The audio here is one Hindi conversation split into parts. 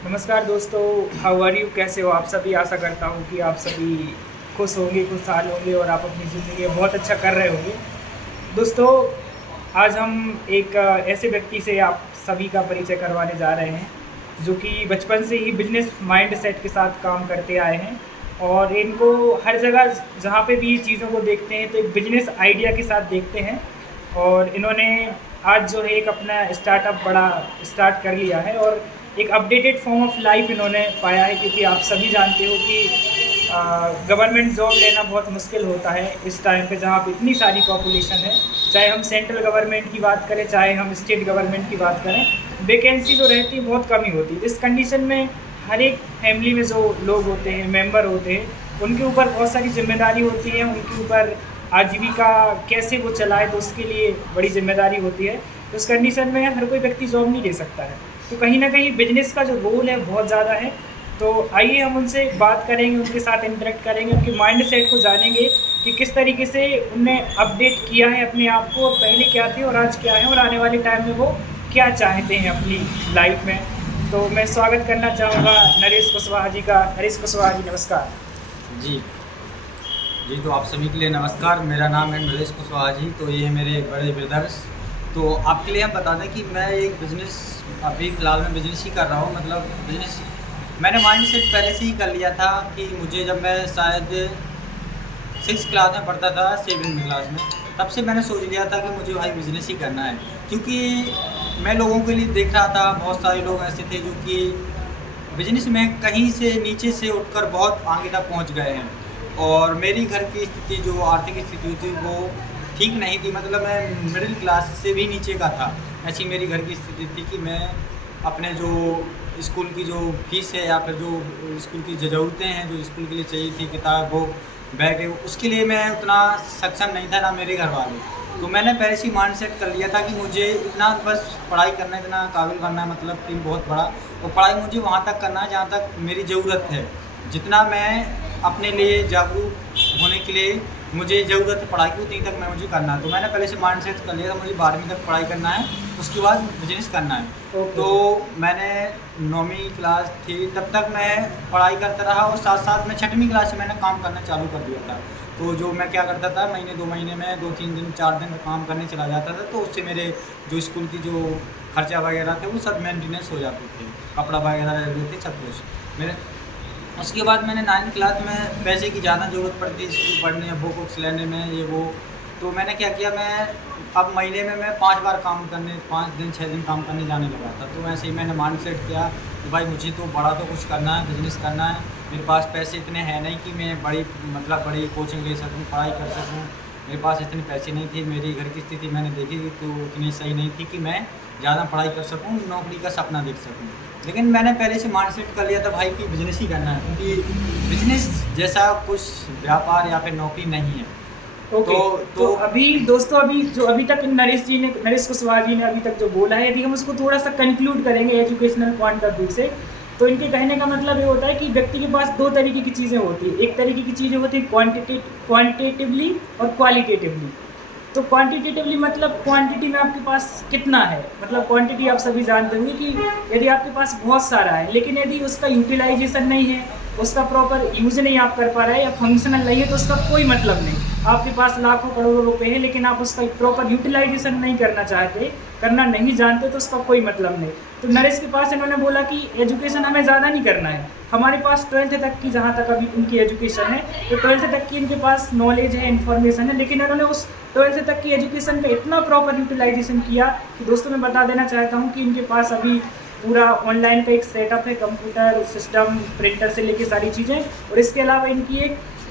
नमस्कार दोस्तों, हाउ आर यू? कैसे हो आप सभी? आशा करता हूँ कि आप सभी खुश होंगे, खुशहाल होंगे और आप अपनी ज़िंदगी में बहुत अच्छा कर रहे होंगे। दोस्तों, आज हम एक ऐसे व्यक्ति से आप सभी का परिचय करवाने जा रहे हैं, जो कि बचपन से ही बिज़नेस माइंडसेट के साथ काम करते आए हैं और इनको हर जगह जहाँ पे भी चीज़ों को देखते हैं, तो एक बिज़नेस आइडिया के साथ देखते हैं और इन्होंने आज जो है एक अपना स्टार्टअप बड़ा स्टार्ट कर लिया है और एक अपडेटेड फॉर्म ऑफ लाइफ इन्होंने पाया है, क्योंकि आप सभी जानते हो कि गवर्नमेंट जॉब लेना बहुत मुश्किल होता है इस टाइम पे, जहाँ पे इतनी सारी पॉपुलेशन है। चाहे हम सेंट्रल गवर्नमेंट की बात करें, चाहे हम स्टेट गवर्नमेंट की बात करें, वैकेंसी जो रहती है बहुत कम ही होती है। इस कंडीशन में हर एक फैमिली में जो लोग होते हैं, मेंबर होते हैं, उनके ऊपर बहुत सारी जिम्मेदारी होती है। उनके ऊपर आजीविका कैसे वो चलाए, तो उसके लिए बड़ी जिम्मेदारी होती है। तो इस कंडीशन में हर कोई व्यक्ति जॉब नहीं ले सकता है, तो कहीं ना कहीं बिजनेस का जो रोल है बहुत ज़्यादा है। तो आइए हम उनसे बात करेंगे, उनके साथ इंटरेक्ट करेंगे, उनके माइंड सेट को जानेंगे कि किस तरीके से उनने अपडेट किया है अपने आप को, और पहले क्या थे और आज क्या है, और आने वाले टाइम में वो क्या चाहते हैं अपनी लाइफ में। तो मैं स्वागत करना चाहूँगा नरेश कुशवाहा जी का। नरेश कुशवाहा जी, नमस्कार। जी जी। तो आप सभी के लिए नमस्कार। मेरा नाम है नरेश कुशवाहा जी। तो ये है मेरे बड़े ब्रदर्स। तो आपके लिए हम बता दें कि मैं एक बिज़नेस अभी फ़िलहाल में बिज़नेस ही कर रहा हूँ। मतलब बिज़नेस मैंने माइंड सेट पहले से ही कर लिया था कि मुझे, जब मैं शायद 6 क्लास में पढ़ता था, 7वीं क्लास में, तब से मैंने सोच लिया था कि मुझे भाई बिज़नेस ही करना है। क्योंकि मैं लोगों के लिए देख रहा था, बहुत सारे लोग ऐसे थे जो कि बिजनेस में कहीं से नीचे से उठकर बहुत आगे तक पहुंच गए हैं। और मेरी घर की स्थिति, जो आर्थिक स्थिति थी, वो ठीक नहीं थी। मतलब मैं मिडिल क्लास से भी नीचे का था। ऐसी मेरी घर की स्थिति थी कि मैं अपने जो स्कूल की जो फीस है, या फिर जो स्कूल की ज़रूरतें हैं, जो स्कूल के लिए चाहिए थी, किताब बुक बैग है, उसके लिए मैं उतना सक्षम नहीं था, ना मेरे घर वाले। तो मैंने पहले से ही माइंड सेट कर लिया था कि मुझे इतना बस पढ़ाई करना है, इतना काबिल बनना है, मतलब कि बहुत बड़ा। और पढ़ाई मुझे वहाँ तक करना है जहाँ तक मेरी ज़रूरत है। जितना मैं अपने लिए जागरूक होने के लिए मुझे ज़रूरत है पढ़ाई की, उतनी तक मैं मुझे करना है। तो मैंने पहले से माइंड सेट कर लिया था मुझे 12वीं तक पढ़ाई करना है, उसके बाद बिजनेस करना है। ओके। तो मैंने 9वीं क्लास थी तब तक मैं पढ़ाई करता रहा, और साथ साथ में 6वीं क्लास से मैंने काम करना चालू कर दिया था। तो जो मैं क्या करता था, महीने 2 महीने में 2-3 दिन 4 दिन काम करने चला जाता था। तो उससे मेरे जो स्कूल की जो खर्चा वगैरह थे वो सब मेंटेनेंस हो जाते थे, कपड़ा वगैरह रहते थे, सब कुछ मेरे। उसके बाद मैंने 9वीं क्लास में पैसे की ज़्यादा ज़रूरत पड़ती है स्कूल पढ़ने, बुक वुक्स लेने में, ये वो। तो मैंने क्या किया, मैं अब महीने में मैं 5 बार काम करने, 5 दिन 6 दिन काम करने जाने लगा था। तो वैसे ही मैंने माइंड सेट किया कि भाई मुझे तो बड़ा तो कुछ करना है, बिज़नेस करना है। मेरे पास पैसे इतने हैं नहीं कि मैं बड़ी कोचिंग ले सकूँ, पढ़ाई कर सकूँ। मेरे पास इतने पैसे नहीं थे। मेरी घर की स्थिति मैंने देखी तो उतनी सही नहीं थी कि मैं ज़्यादा पढ़ाई कर सकूँ, नौकरी का सपना देख सकूँ। लेकिन मैंने पहले से माइंड सेट कर लिया था भाई कि बिज़नेस ही करना है, क्योंकि बिज़नेस जैसा कुछ व्यापार या फिर नौकरी नहीं है। ओके। तो तो अभी दोस्तों, अभी तक नरेश कुशवाहा जी ने अभी तक जो बोला है, यदि हम उसको थोड़ा सा कंक्लूड करेंगे एजुकेशनल पॉइंट ऑफ व्यू से, तो इनके कहने का मतलब ये होता है कि व्यक्ति के पास दो तरीके की चीज़ें होती है। एक तरीके की चीज़ें होती है क्वांटिटेटिवली और क्वालिटेटिवली। तो क्वांटिटेटिवली मतलब क्वांटिटी में आपके पास कितना है, मतलब क्वांटिटी आप सभी जानते होंगे कि यदि आपके पास बहुत सारा है, लेकिन यदि उसका यूटिलाइजेशन नहीं है, उसका प्रॉपर यूज नहीं आप कर पा रहे हैं, या फंक्शनल नहीं है, तो उसका कोई मतलब नहीं। आपके पास लाखों करोड़ों रुपए हैं, लेकिन आप उसका प्रॉपर यूटिलाइजेशन नहीं करना चाहते, करना नहीं जानते, तो उसका कोई मतलब नहीं। तो नरेश के पास इन्होंने बोला कि एजुकेशन हमें ज़्यादा नहीं करना है, हमारे पास 12th तक की, जहाँ तक अभी उनकी एजुकेशन है, तो 12th तक की इनके पास नॉलेज है, इन्फॉर्मेशन है, लेकिन इन्होंने उस 12th तक की एजुकेशन का इतना प्रॉपर यूटिलाइजेशन किया कि दोस्तों मैं बता देना चाहता हूँ कि इनके पास अभी पूरा ऑनलाइन का एक सेटअप है, कंप्यूटर सिस्टम, प्रिंटर से लेके सारी चीज़ें। और इसके अलावा इनकी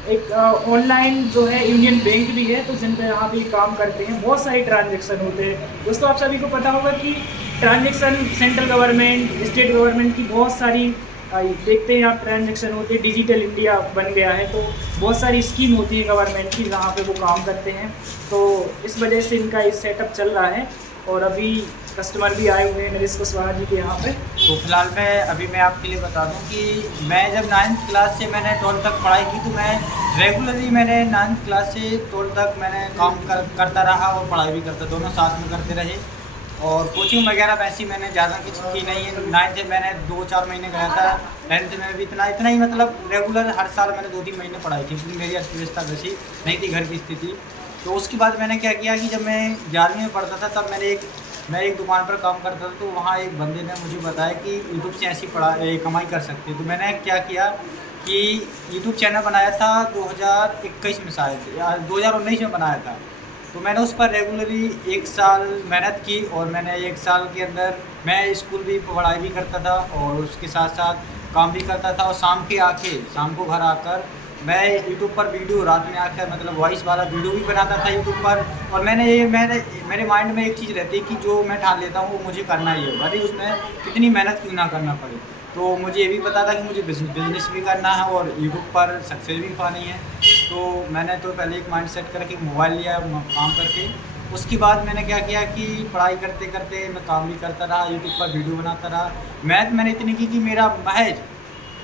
एक ऑनलाइन जो है यूनियन बैंक भी है, तो जिन पे यहाँ पे काम करते हैं, बहुत सारे ट्रांजेक्शन होते हैं। दोस्तों आप सभी को पता होगा कि transaction central government, state government की बहुत सारी देखते हैं आप ट्रांजेक्शन होते हैं। डिजिटल इंडिया बन गया है, तो बहुत सारी स्कीम होती है गवर्नमेंट की जहाँ पे वो काम करते हैं। तो इस वजह से इनका इस सेटअप चल रहा है, और अभी कस्टमर भी आए हुए हैं नरेश कुशवाहा जी के यहाँ पे। तो फिलहाल मैं आपके लिए बता दूं कि मैं जब 9th क्लास से मैंने 12th तक पढ़ाई की, तो मैं रेगुलरली मैंने 9th क्लास से 12th तक मैंने काम करता रहा और पढ़ाई भी करता, दोनों साथ में करते रहे। और कोचिंग वगैरह वैसी मैंने ज़्यादा कुछ की नहीं है। 9th से मैंने 2-4 महीने गया था, 10th में भी इतना ही मतलब रेगुलर हर साल मैंने 2-3 महीने पढ़ाई थी, क्योंकि मेरी अर्थव्यवस्था वैसी नहीं थी, घर की स्थिति। तो उसके बाद मैंने क्या किया कि जब मैं 11वीं में पढ़ता था तब मैं एक दुकान पर काम करता था। तो वहाँ एक बंदे ने मुझे बताया कि यूट्यूब से ऐसी कमाई कर सकते। तो मैंने क्या किया कि यूट्यूब चैनल बनाया था 2021 में शायद, या 2019 में बनाया था। तो मैंने उस पर रेगुलरली 1 साल मेहनत की, और मैंने 1 साल के अंदर मैं स्कूल भी पढ़ाई भी करता था और उसके साथ साथ काम भी करता था। और शाम को घर आकर मैं यूट्यूब पर वीडियो, रात में आकर मतलब वॉइस वाला वीडियो भी बनाता था यूट्यूब पर। और मेरे माइंड में एक चीज़ रहती है कि जो मैं ठान लेता हूँ वो मुझे करना ही है, भले उसमें कितनी मेहनत क्यों ना करना पड़े। तो मुझे ये भी पता था कि मुझे बिजनेस भी करना है और यूट्यूब पर सक्सेस भी पानी है। तो मैंने तो पहले एक माइंड सेट करके मोबाइल लिया काम करके। उसके बाद मैंने क्या किया कि पढ़ाई करते करते मैं काम भी करता रहा, यूट्यूब पर वीडियो बनाता रहा। मैंने इतनी की कि मेरा महज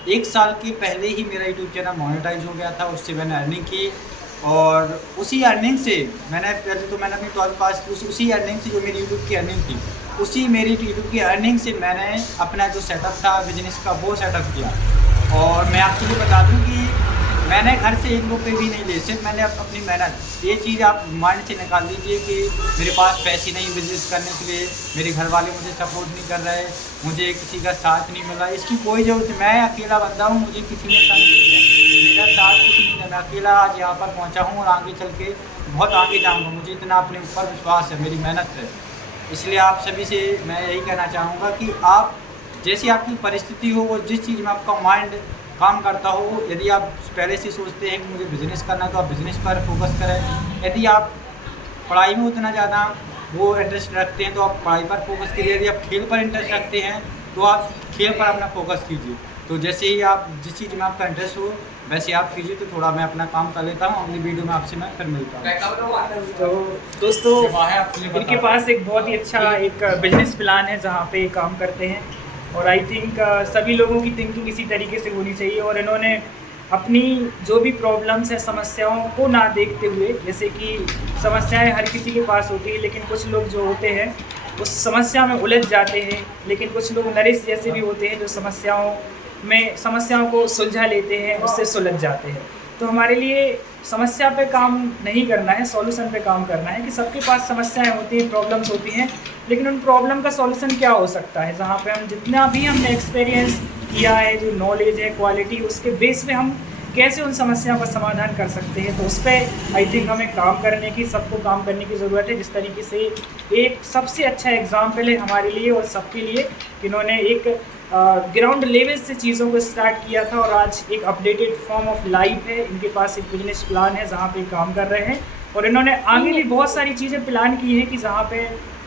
1 साल के पहले ही मेरा यूट्यूब चैनल मोनेटाइज हो गया था। उससे मैंने अर्निंग की, और उसी अर्निंग से मैंने अपनी 12th पास की। उसी अर्निंग से, जो मेरी यूट्यूब की अर्निंग थी, उसी मेरी यूट्यूब की अर्निंग से मैंने अपना जो सेटअप था बिजनेस का, वो सेटअप किया। और मैं आपको ये बता दूं कि मैंने घर से 1 रुपये भी नहीं लिए, सिर्फ मैंने अपनी मेहनत। ये चीज़ आप माइंड से निकाल दीजिए कि मेरे पास पैसे नहीं बिजनेस करने के लिए, मेरे घर वाले मुझे सपोर्ट नहीं कर रहे, मुझे किसी का साथ नहीं मिला। इसकी कोई ज़रूरत नहीं, मैं अकेला बंदा हूँ, मुझे किसी ने साथ नहीं दिया, मेरा साथ किसी ने दिया। मैं अकेला आज यहाँ पर पहुँचा हूँ और आगे चल के बहुत आगे जाऊँगा। मुझे इतना अपने ऊपर विश्वास है, मेरी मेहनत है। इसलिए आप सभी से मैं यही कहना चाहूँगा कि आप जैसी आपकी परिस्थिति हो, वो जिस चीज़ में आपका माइंड काम करता हो, यदि आप पहले से सोचते हैं कि मुझे बिज़नेस करना है तो आप बिज़नेस पर फोकस करें। यदि आप पढ़ाई में उतना ज़्यादा वो इंटरेस्ट रखते हैं तो आप पढ़ाई पर फोकस कीजिए। यदि आप खेल पर इंटरेस्ट रखते हैं तो आप खेल पर अपना फोकस कीजिए। तो जैसे ही आप जिस चीज़ में आपका इंटरेस्ट हो वैसे आप कीजिए। तो थोड़ा मैं अपना काम कर लेता हूँ, अगली वीडियो में आपसे मैं फिर मिलता हूँ। तो दोस्तों, इनके पास एक बहुत ही अच्छा एक बिजनेस प्लान है जहाँ पे काम करते हैं, और आई थिंक सभी लोगों की थिंकिंग इसी तरीके से होनी चाहिए। और इन्होंने अपनी जो भी प्रॉब्लम्स हैं, समस्याओं को ना देखते हुए, जैसे कि समस्याएं हर किसी के पास होती है, लेकिन कुछ लोग जो होते हैं उस समस्या में उलझ जाते हैं, लेकिन कुछ लोग नरेश जैसे भी होते हैं जो समस्याओं को सुलझा लेते हैं, उससे सुलझ जाते हैं। तो हमारे लिए समस्या पे काम नहीं करना है, सॉल्यूशन पे काम करना है कि सबके पास समस्याएं होती हैं, प्रॉब्लम्स होती हैं, लेकिन उन प्रॉब्लम का सॉल्यूशन क्या हो सकता है, जहाँ पे हम जितना भी हमने एक्सपीरियंस किया है, जो नॉलेज है, क्वालिटी, उसके बेस पे हम कैसे उन समस्याओं का समाधान कर सकते हैं। तो उस पर आई थिंक हमें सबको काम करने की ज़रूरत है। जिस तरीके से एक सबसे अच्छा एग्जाम्पल है हमारे लिए और सबके लिए, इन्होंने एक ग्राउंड लेवल से चीज़ों को स्टार्ट किया था और आज एक अपडेटेड फॉर्म ऑफ लाइफ है। इनके पास एक बिजनेस प्लान है जहाँ पे काम कर रहे हैं, और इन्होंने आगे भी बहुत सारी चीज़ें प्लान की हैं कि जहाँ पे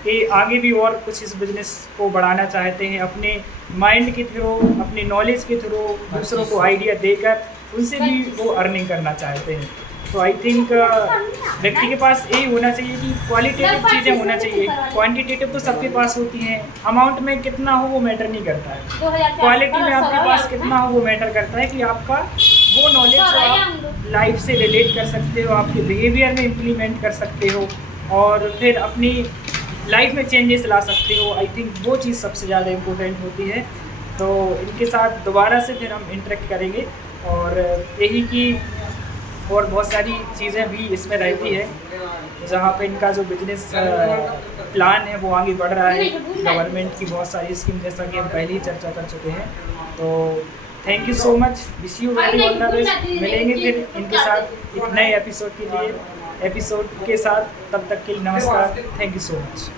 ये आगे भी और कुछ इस बिज़नेस को बढ़ाना चाहते हैं, अपने माइंड के थ्रू, अपनी नॉलेज के थ्रू, दूसरों को आइडिया देकर उनसे भी वो अर्निंग करना चाहते हैं। तो आई थिंक व्यक्ति के पास यही होना चाहिए कि क्वालिटेटिव चीज़ें होना चाहिए। क्वांटिटेटिव तो सबके पास होती हैं, अमाउंट में कितना हो वो मैटर नहीं करता है, क्वालिटी में आपके पास कितना हो वो मैटर करता है कि आपका वो नॉलेज जो आप लाइफ से रिलेट कर सकते हो, आपके बिहेवियर में इम्प्लीमेंट कर सकते हो और फिर अपनी लाइफ में चेंजेस ला सकते हो। आई थिंक वो चीज़ सबसे ज़्यादा इम्पोर्टेंट होती है। तो इनके साथ दोबारा से फिर हम इंटरेक्ट करेंगे, और यही कि और बहुत सारी चीज़ें भी इसमें रहती है, जहाँ पे इनका जो बिजनेस प्लान है वो आगे बढ़ रहा है। गवर्नमेंट की बहुत सारी स्कीम, जैसा कि हम पहले ही चर्चा कर चुके हैं। तो thank you so much, wish you very all the best. मिलेंगे फिर इनके साथ एक नए एपिसोड के साथ, तब तक के लिए नमस्कार, थैंक यू सो मच।